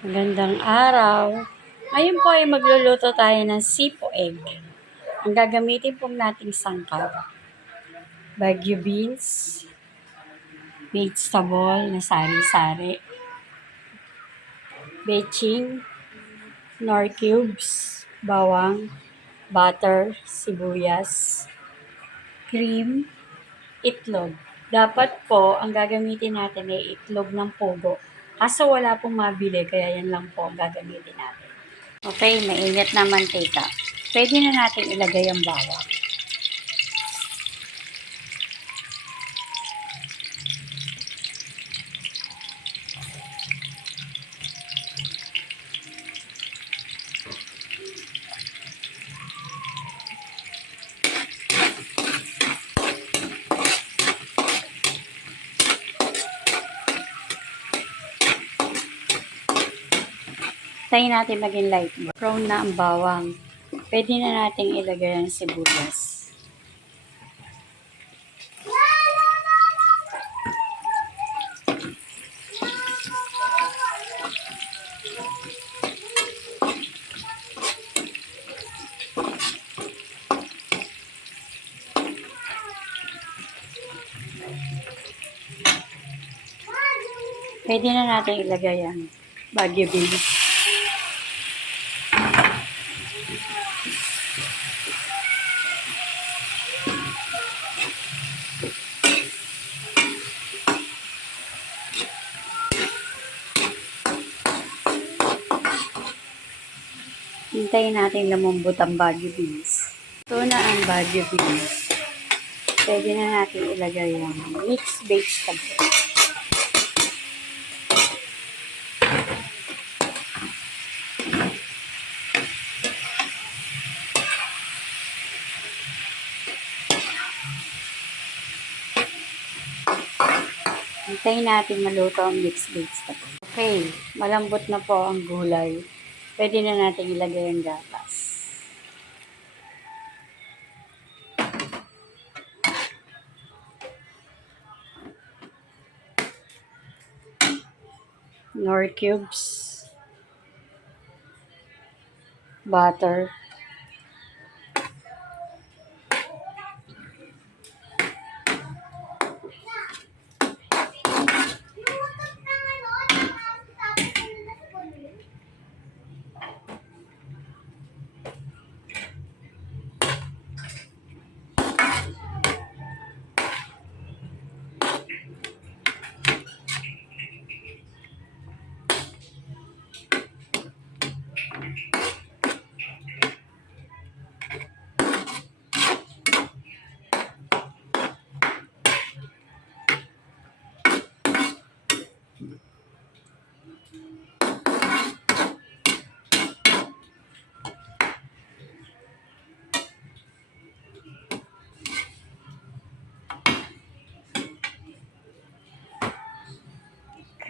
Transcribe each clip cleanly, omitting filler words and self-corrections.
Magandang araw. Ngayon po ay magluluto tayo ng sipo egg. Ang gagamitin po nating sangkap, Baguio beans, vegetable na sari-sari, betching, nor cubes, bawang, butter, sibuyas, cream, itlog. Dapat po, ang gagamitin natin ay itlog ng pugo. Kaso wala pong mabili, kaya yan lang po ang gagamitin natin. Okay, mainit na mantika. Pwede na natin ilagay ang bawang. Tayin natin maging light brown na ang bawang. Pwede na natin ilagay ang sibuyas. Pwede na natin ilagay ang Baguio beans. Hintayin natin lumambot ang Baguio beans. Ito na ang Baguio beans. Pwede na natin ilagay ang mixed vegetable. Hintayin natin maluto ang mixed vegetable. Okay, malambot na po ang gulay. Pwede na natin ilagay ang gatas. Nor cubes, butter,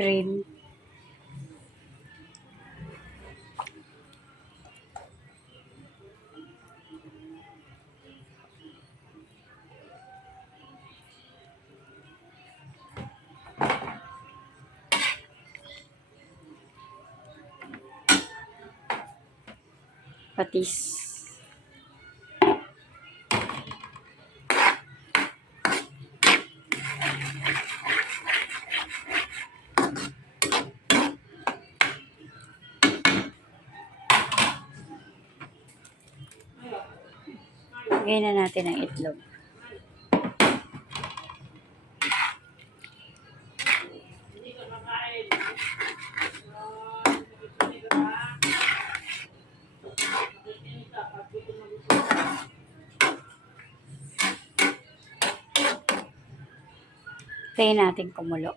cream, patis. Lagay na natin ang itlog. Tayo natin kumulo.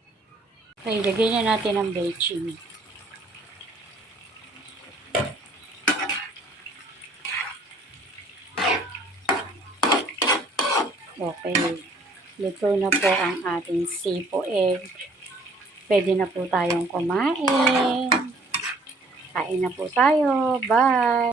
Okay, lagay na natin ang betching. Okay, luto na po ang ating sipo egg. Pwede na po tayong kumain. Kain na po tayo. Bye!